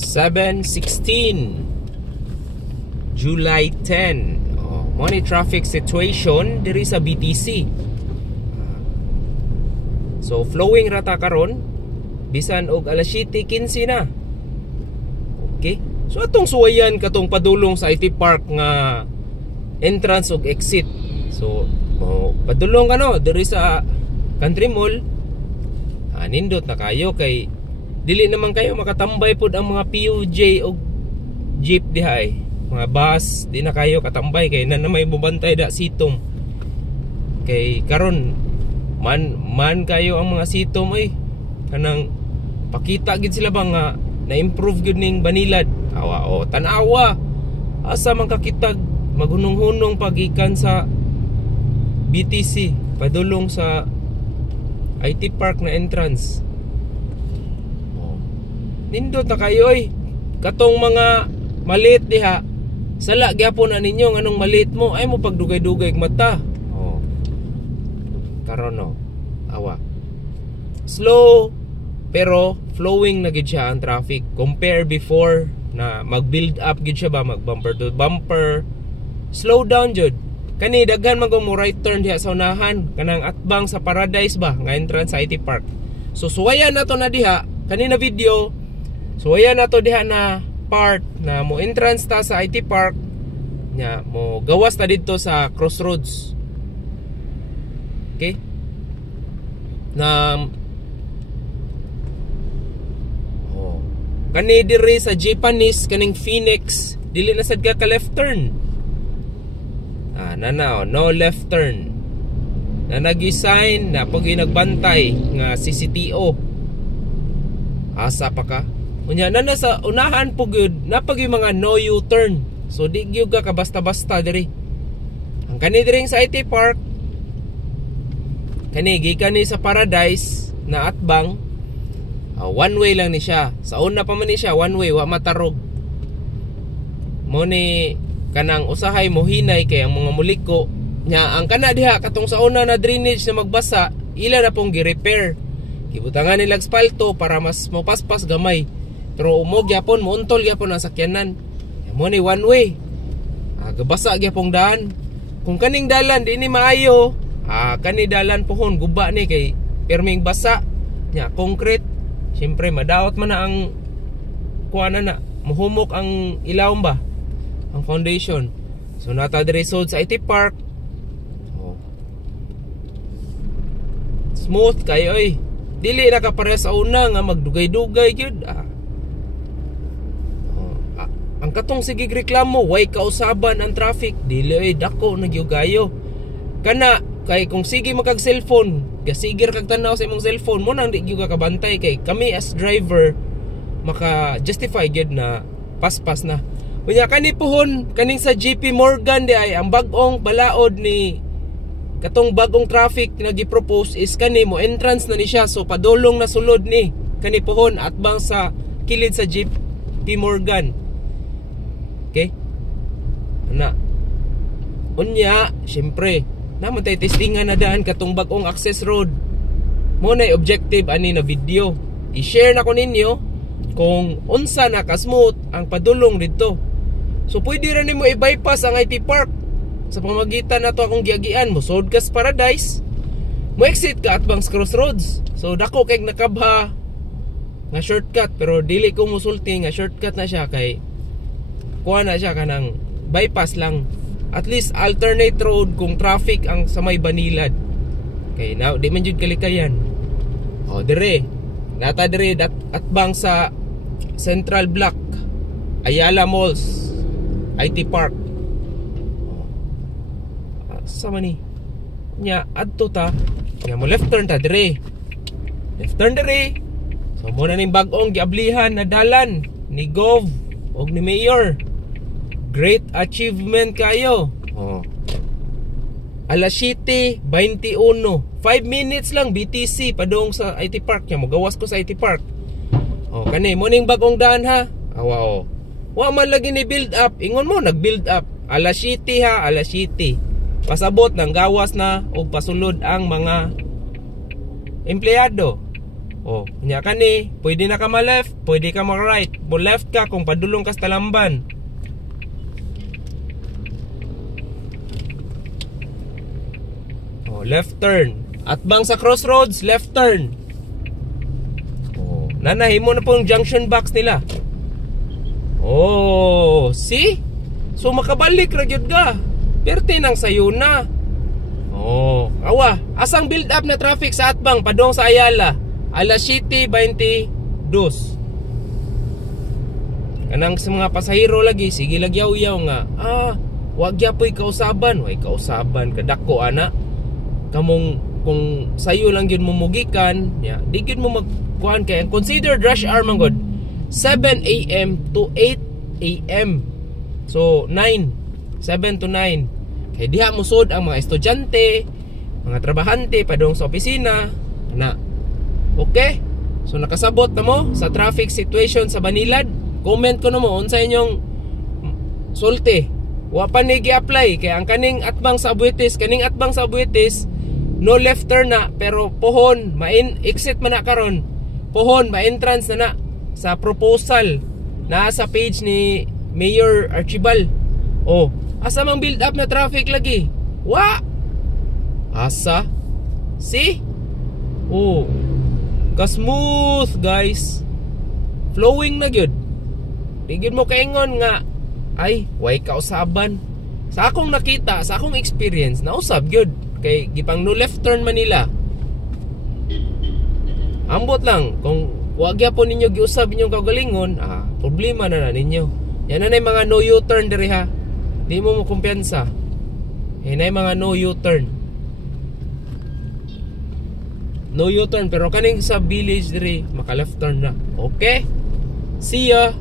7:16 July 10. Money traffic situation diri sa BTC. So flowing rata karon bisan og alas 7:15 na. Okay? So atong suwayan katong padulong sa IT Park nga entrance ug exit. So padulong diri sa Country Mall. Nindot na kayo kay dili naman kayo makatambay pod ang mga PUJ o jeep diha ay. Mga bus, di na kayo katambay kay na may bubantay da sitom. Kay karon man kayo ang mga sitom ay kanang pakita gid sila ba nga na-improve gud ning Banilad. Awa tanawa. Asa man kakitag maghunong-hunong pagikan sa BTC padulong sa IT Park na entrance. Nindot na kayo oy. Katong mga maliit diha. Sala gyapon na ninyo nganong maliit mo ay mo pagdugay-dugay mata. Karon awa. Slow pero flowing na gid siya ang traffic compare before na mag-build up gid siya ba mag bumper to bumper. Slow down jud. Kani daghan man mo right turn diha sa unahan kanang atbang sa Paradise ba nga entrance sa IT Park. So suwayan nato na diha kanina video. Suwayan nato diha na part na mo entrance ta sa IT Park nya mo gawas ta didto sa Crossroads. Okay? Na kani diri sa Japanese kaning Phoenix dili na sad ka left turn. No left turn. Na nag-sign na pag nagbantay nga CCTO. Asa pa ka? Unya na sa unahan po good na pag yung mga no U-turn. So di gyud ka basta-basta diri. Ang kani diri sa IT Park kani gikan ni sa Paradise na atbang one way lang ni siya. Sa una pa man ni siya one way wa matarog. Mo ni kanang usahay mo hinay kay ang mga muliko nya ang kana diha katong sa una na drainage na magbasa ila na pong gi-repair. Gibutangan nila asfalto para mas mopaspas gamay. Pero mo gyapon mo untol gyapon ang sakyanan. Mo ni one way. Gabasa gyapong daan. Kung kaning dalan di ni maayo, kani dalan pohon guba ni kay perming basa nya concrete. Siyempre madaot man na ang kuana na muhumok ang ilawom ba ang foundation. So nata diri sa IT Park. Smooth kayo oy. Dili na ka pare sa una nga magdugay-dugay gyud. Ang katong sige reklamo way kausaban ang traffic dili oy dako nagyugayo. Kana kay kung sige makag cellphone, gasigir kag tanaw sa imong cellphone mo nang di gyud ka kabantay kay kami as driver maka justify gyud na paspas na. Unya kani pohon kaning sa JP Morgan di ay ang bag-ong balaod ni katong bagong traffic na gi-propose is kani mo entrance na ni siya so padulong na sulod ni kani pohon atbang sa kilid sa JP Morgan. Okay? Na. Unya, syempre, naman tayo testingan na daan katong bagong access road. Mo na objective ani na video. I-share na ko ninyo kung unsa na ka-smooth ang padulong dito. So pwede ra nimo i-bypass ang IT Park sa pamagitan nato akong giagian mo sud ka sa Paradise. Mo exit ka at bangs Crossroads. So dako kay nakabha nga shortcut pero dili ko musulti nga shortcut na siya kay kuha na siya kanang bypass lang. At least alternate road kung traffic ang sa may Banilad. Okay, now di man jud kalikayan. Dire. Nata dire at bang sa Central Block, Ayala Malls, IT Park. Sama ni. Nya adto ta. Nya mo left turn ta dire. Left turn dire. So mo na ning bag-ong giablihan na dalan ni Gov og ni Mayor. Great achievement kayo. Alas 7:21. 5 minutes lang BTC padung sa IT Park. Nya mo gawas ko sa IT Park. Kani mo ning bagong daan ha. Wow. Wa man lagi ni build up. Ingon mo nag-build up. Alas 7 ha, alas 7. Pasabot ng gawas na o pasulod ang mga empleyado. Oh, nya kani, pwede na ka ma-left, pwede ka ma-right. Mo left ka kung padulong ka sa Talamban. Oh, left turn. At bang sa crossroads, left turn. Oh, nanahimo na pong junction box nila. Oh, see? So makabalik ra gyud ka. Perte nang sayo na. Oh, awa, asang build up na traffic sa atbang padong sa Ayala. Alas 7:22. Kanang sa mga pasahero lagi, sige lagyaw-yaw nga. Wag gyapoy kausaban, way kausaban kadako ana. Kamong kung sayo lang yun mumugikan, ya, di gyud mo magkuhan kay considered rush hour man god. 7 AM to 8 AM. So 7 to 9. Kay diha musod ang mga estudyante, mga trabahante padong sa opisina na. Okay? So nakasabot na mo sa traffic situation sa Banilad. Comment ko na mo unsa inyong sulti. Wa pa ni gi-apply kay ang kaning atbang sa Abuetes, no left turn na pero pohon, exit man na karon. Pohon, ma-entrance na sa proposal na sa page ni Mayor Archibald. Oh, asa mang build up na traffic lagi? Wa. Asa? See? Oh. Ka-smooth, guys. Flowing na gyud. Di gyud mo kaingon nga ay, way kausaban. Sa akong nakita, sa akong experience, nausab gyud kay gipang no left turn man nila. Ambot lang kung wag gyapon ninyo giusab inyong kaugalingon, problema na ninyo. Yan na mga no U-turn diri ha. Di mo kumpiyansa. Yan na mga no U-turn. No U-turn pero kaning sa village diri maka left turn na. Okay? See ya.